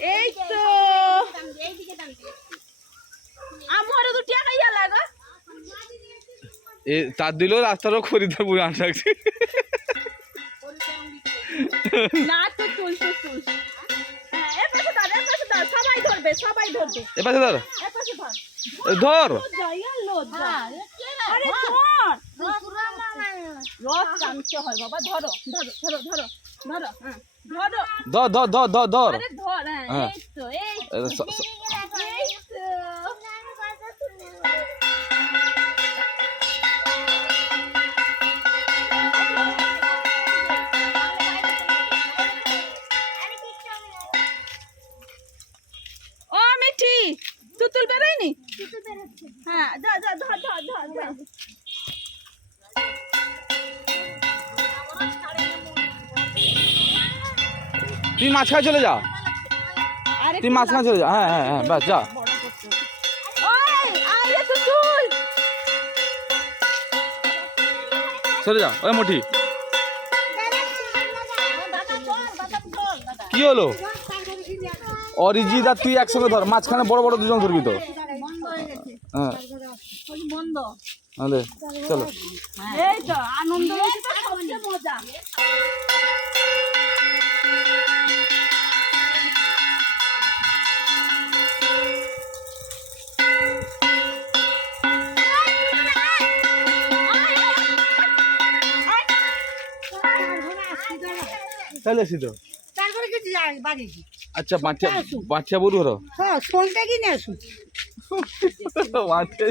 এই তো আমার তো টাকা ইয়া লাগা এ তার দিলো রাস্তারও খরিদা পুরো আন রাখছি না তো তুল হ্যাঁ এ পাশে দাও সবাই ধরবে এ পাশে ধর এ পাশে ধর ধর জয়া লজ্জা আরে রস টানতে হয় বাবা ধরো হ্যাঁ ধরো ধর আরে ধর হ্যাঁ এই তো ও মিঠি তুতুল বেরোয়নি হ্যাঁ ধর তুই মাঝখানে চলে যা তুই মাঝখানে চলে যা হ্যাঁ বাস যা ওই আরে তুতুল চলে যা ওই মুঠি কি হলো অরিজিৎ আর তুই একসঙ্গে ধর মাঝখানে বড় বড় দুজন ধরবি তো হ্যাঁ বন্ধ আরে চলো এই তো আনন্দ হচ্ছে তো সবচেয়ে মজা তাহলে আসি তো তারপরে কিছু বাড়ি আচ্ছা বাঁঠিয়া বড় ধরো হ্যাঁ ফোনটা কিনে আসুন মাঠে